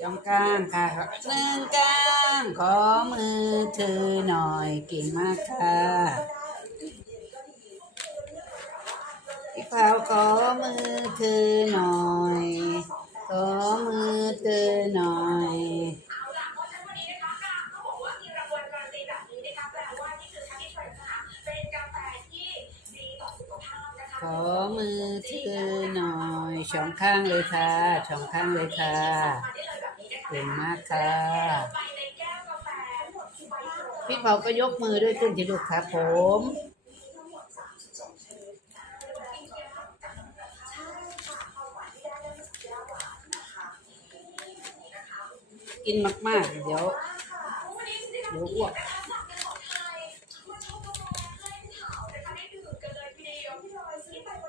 จองก้างค่ะหนึ่งก้างขอมือเธอหน่อยเก่งมากค่ะพี่เผาขอมือเธอหน่อย ขอมือเธอหน่อยเอาละวันนี้นะคะกาเขาบอกว่ามีกระบวนการตีแบบนี้นะคะแปลว่านี่คือชาที่เทรนค่ะเป็นกาแฟที่ดีต่อสุขภาพขอมือเธอหน่อยสองข้างเลยค่ะสองข้างเลยค่ะ เก่งมากค่ะพี่เผาก็ยกมือด้วยขึ้นที่ลูกครับผมกินมาก ๆ เดี๋ยว เดี๋ยวอ้วก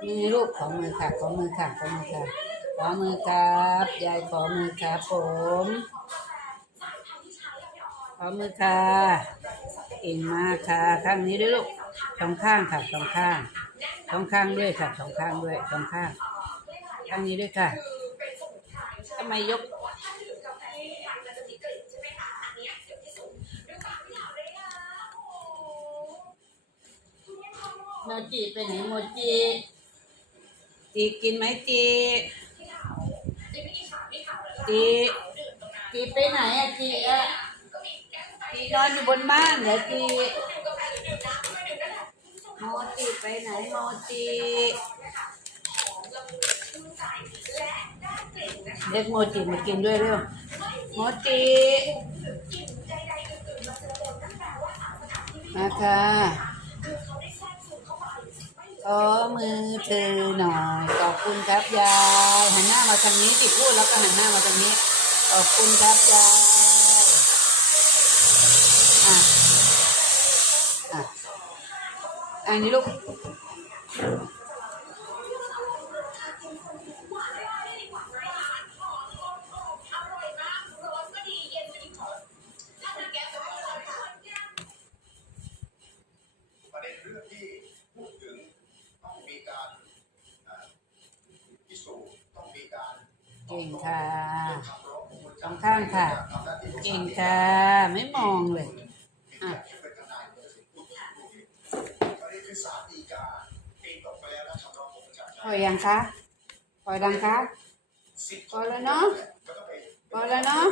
มือลูกของมือค่ะของมือค่ะของมือค่ะ อมือครับ ยายขอมือครับผมขอมือค่ะเก่งมากค่ะ ข้างนี้ด้วยลูกสองข้างค่ะสองข้างสองข้างด้วยค่ะสองข้างด้วยสองข้าง ข้างนี้ด้วยค่ะทำไมยกโมจิไปไหนโมจิจีกินไหมจี จีจีไปไหนอะจีอะจีนอนอยู่บนบ้านเหรอจีโมจิไปไหนโมจิเรียกโมจิมากินด้วยเร็วโมจิมาค่ะขอมือเธอหน่อย คุณครับยายหันหน้ามาทางนี้สิพูดแล้วก็หันหน้ามาทางนี้ขอบคุณครับยายอะอะอันนี้ลูกประเด็นเรื่องที่พูดถึงต้องมีการอ่าพิสูจน์ต้องมีการ เก่งค่ะคำร้องของคุณสองข้างค่ะ เก่งค่ะ ไม่มองเลยอะเป็นทนายเป็นสิทธิ์ผู้ถูกผิดประเด็นคือศาลฎีกาตีตกไปแล้วนะคำร้องของประชาชพอยังคะพอดังคะสิทธิ์พอแล้วเนาะก็ต้องไปพอแล้วเนาะ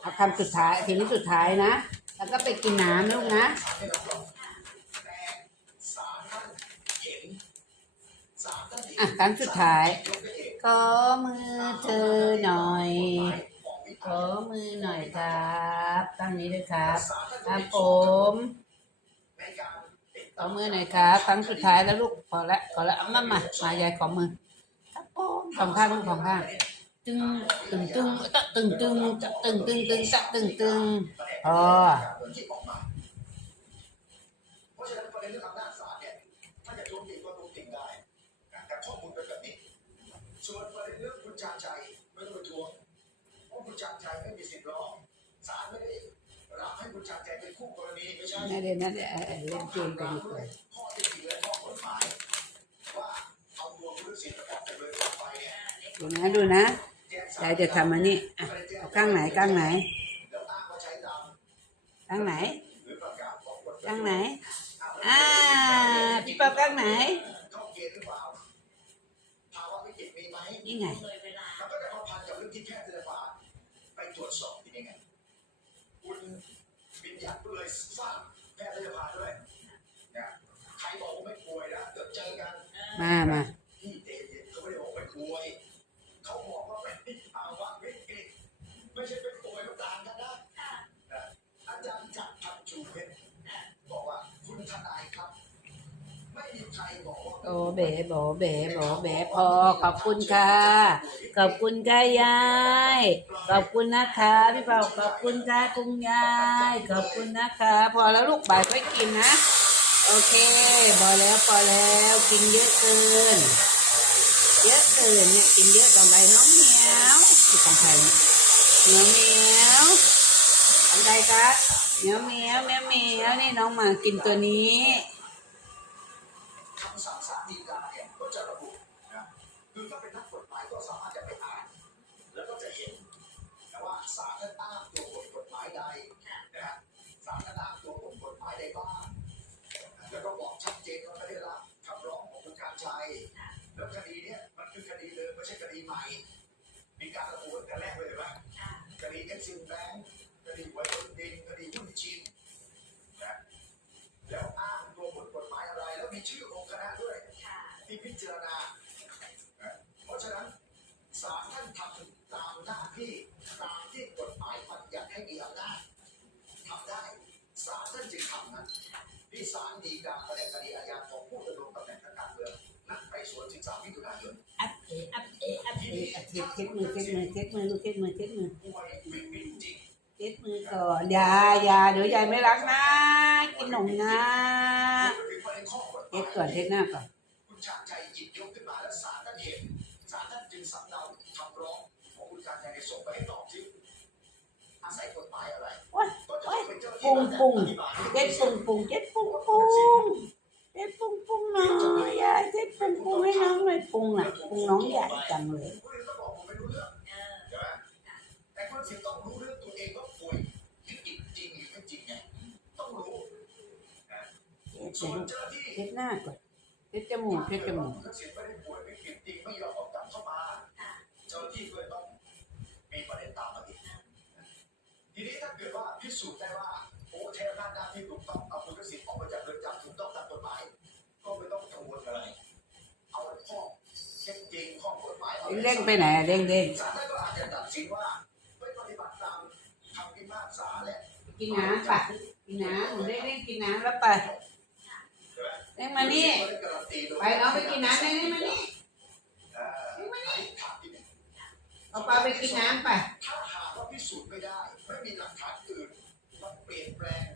เอาคำสุดท้ายทีนี้สุดท้ายนะ แล้วก็ไปกินน้ำนะลูกนะ อะครั้งสุดท้าย ขอมือเธอหน่อย ขอมือหน่อยครับตั้งนี้ด้วยครับครับผมขอมือหน่อยครับครั้งสุดท้ายแล้วลูกพอละพอละอามามามายายขอมือครับผมสองข้างลูกสองข้างตึงตึงตึงตะตึงตึงตะตึงตึงตึงตะตึงตึงพอ ส่วนประเด็นเรื่องคุณชาญชัยไม่ต้องไปทวงเพราะคุณชาญชัยไม่มีสิทธิ์ร้องศาลไม่ได้รับให้คุณชาญชัยเป็นคู่กรณีไม่ใช่นั่นเดี๋ยนั่นเดี๋ยเอ่อเล่นเกมกันดีกว่าข้อท็จจริงและข้อกฎหมายว่าเอาตัวผู้ตัดสินประกอบจำเลยต่อไปเนี่ยดูนะดูนะแจ้งศาลยายจะทำอันนี้อะเอาข้างไหนข้างไหนแล้วอ้างว่าใช้ตามข้างไหนกาศของกฎหมายข้างไหนอ่าพี่ป๊อปข้างไหน นี่ไงมันก็จะมาพันกับเรื่องที่แพทย์พยาบาลไปตรวจสอบที่นี่ไงคุณวิญญาณก็เลยสร้างแพทย์พยาบาลด้วยนะใครบอกว่าไม่ป่วยนะเดี๋ยวเจอกันมามา ว่าโอเบ๋บเบ๋โบเบ๋พอขอบคุณค่ะขอบคุณค่ะยายขอบคุณนะคะพี่เปาขอบคุณค่ะคุณยายขอบคุณนะคะ พอแล้วลูกบ่ายค่อยกินนะโอเคพอแล้วพอแล้วกินเยอะเกิน เยอะเกินเนี่ยกินเยอะกับอไรน้องเหมียวที่ของใครเนี่ยเหมียวเหมียวของใครครับเหมียวเหมียวเหมียวเหมียวนี่น้องหมากินตัวนี้ ที่ศาลฎีกาแผนกคดีอาญาของผู้ดำรงตำแหน่งทางการเมืองนัดไปสวน13มิถุนายนอัพเออัพเออัพเออัพเทสเทสมือเทสมือเทสมือลูกเทสมือเทสมือป่วยวิกฤตจริงเทสมือก่อนอยาอยาเดี๋ยวยายไม่รักนะกินหนมนะถึงประเด็นข้อกฎหเทมายสก่อนเทสหน้าก่อนคุณชาญชัยหยิบยกขึ้นมาและศาลท่านเห็นศาลท่านจึงสำเนาคำร้องของคุณชาญชัยในส่งไปให้ตอบที่อาศัยกฎหมายอะไร โอ๊ยก็จะต้องเป็นเจ้าหน้าที่ปุ้งปุ้งอธิบปุ้งปุ้งเทสปุ้งปุ้งเทสปุ้งปุ้งน้อยยายเทสปุ้งปุ้งให้น้องหน่อยปุ้งอะปุ้งน้องใหญ่จังเลยเช่ไหมแต่คนเสียต้องรู้เรื่องตัวเองว่าป่วยวิกฤตจริงหรือไม่จริงไงต้องรู้นเทสส่วนลูกเจ้าหน้าก่อนเทสจมูกเทสจมูกเสียไม่ได้ป่วยวิกฤตจริงไม่ยอมเอากลับเข้ามาเจ้าหน้าที่ก็เลยต้องมีประเด็นตามมาอีกทีนี้ถ้าเกิดว่า พิสูจน์ได้ว่าโอ้ใช้อำนาจหน้าที่ถูกต้องเอาคุณทักษิณออกมาจากเรือนจำถูกต้องตามกฎหมาย ก็ไม่ต้องกังวลอะไร เอาข้อเท็จจริงข้อกฎหมายอาเด้งไปไหนอะเด้งเด้งศาลท่านก็อาจจะตัดสินว่าไม่ปฏิบัติตามคำพิพากษาและกินน้ำปะกินน้ำหนูเด้งเด้งกินน้ำแล้วไปเด้งมานี่ไปน้องไปกินน้ำเด้งเด้งมานี่เอ่อถามที่หนึ่งเอาปลาไปกินน้ำไปเ be a friend.